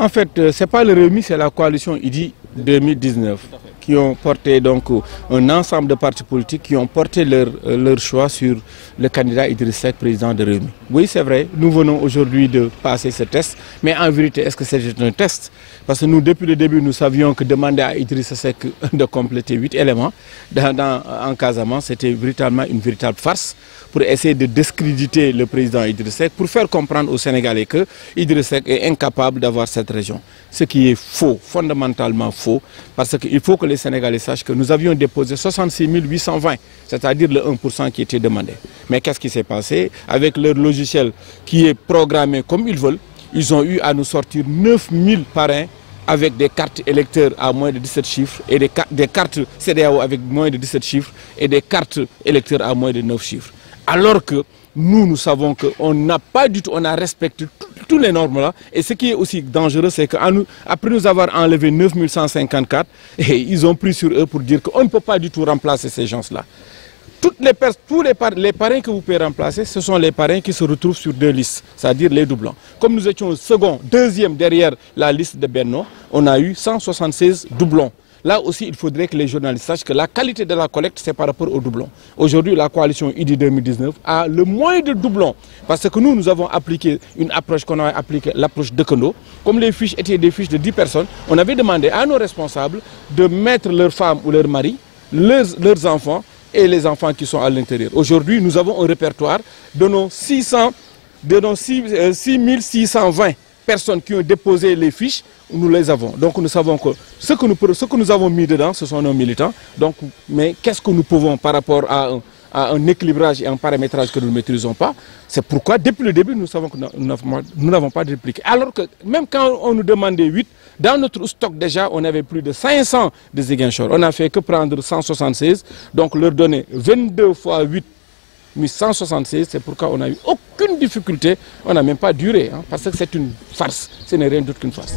En fait, ce n'est pas le Rewmi, c'est la coalition IDI 2019 qui ont porté donc un ensemble de partis politiques qui ont porté leur choix sur le candidat Idriss Seck, président de Rewmi. Oui, c'est vrai, nous venons aujourd'hui de passer ce test, mais en vérité, est-ce que c'est un test? Parce que nous, depuis le début, nous savions que demander à Idriss Seck de compléter 8 éléments en Casamance, c'était véritablement une véritable farce pour essayer de discréditer le président Idriss Seck, pour faire comprendre aux Sénégalais que Idriss Seck est incapable d'avoir cette région. Ce qui est faux, fondamentalement faux, parce qu'il faut que les Sénégalais sachent que nous avions déposé 66 820, c'est-à-dire le 1% qui était demandé. Mais qu'est-ce qui s'est passé? Avec leur logiciel qui est programmé comme ils veulent, ils ont eu à nous sortir 9000 parrains avec des cartes électeurs à moins de 17 chiffres et des cartes CEDEAO avec moins de 17 chiffres et des cartes électeurs à moins de 9 chiffres. Alors que nous savons qu'on n'a pas du tout, on a respecté tous les normes là. Et ce qui est aussi dangereux, c'est qu'après nous avoir enlevé 9154, ils ont pris sur eux pour dire qu'on ne peut pas du tout remplacer ces gens-là. Tous les parrains que vous pouvez remplacer, ce sont les parrains qui se retrouvent sur 2 listes, c'est-à-dire les doublons. Comme nous étions deuxième derrière la liste de Benno, on a eu 176 doublons. Là aussi, il faudrait que les journalistes sachent que la qualité de la collecte, c'est par rapport aux doublons. Aujourd'hui, la coalition IDI 2019 a le moins de doublons. Parce que nous avons appliqué une approche qu'on a appelée l'approche de Kondo. Comme les fiches étaient des fiches de 10 personnes, on avait demandé à nos responsables de mettre leurs femmes ou leurs maris, leurs enfants et les enfants qui sont à l'intérieur. Aujourd'hui, nous avons un répertoire de nos 6620 personnes qui ont déposé les fiches, nous les avons. Donc nous savons que ce que nous avons mis dedans, ce sont nos militants. Donc, mais qu'est-ce que nous pouvons par rapport à un équilibrage et un paramétrage que nous ne maîtrisons pas? C'est pourquoi, depuis le début, nous savons que nous n'avons pas de réplique. Alors que même quand on nous demandait 8, dans notre stock déjà, on avait plus de 500 de Ziguinchor. On n'a fait que prendre 176, donc leur donner 22 fois 8, 176, c'est pourquoi on n'a eu aucune difficulté, on n'a même pas duré, parce que c'est une farce, ce n'est rien d'autre qu'une farce.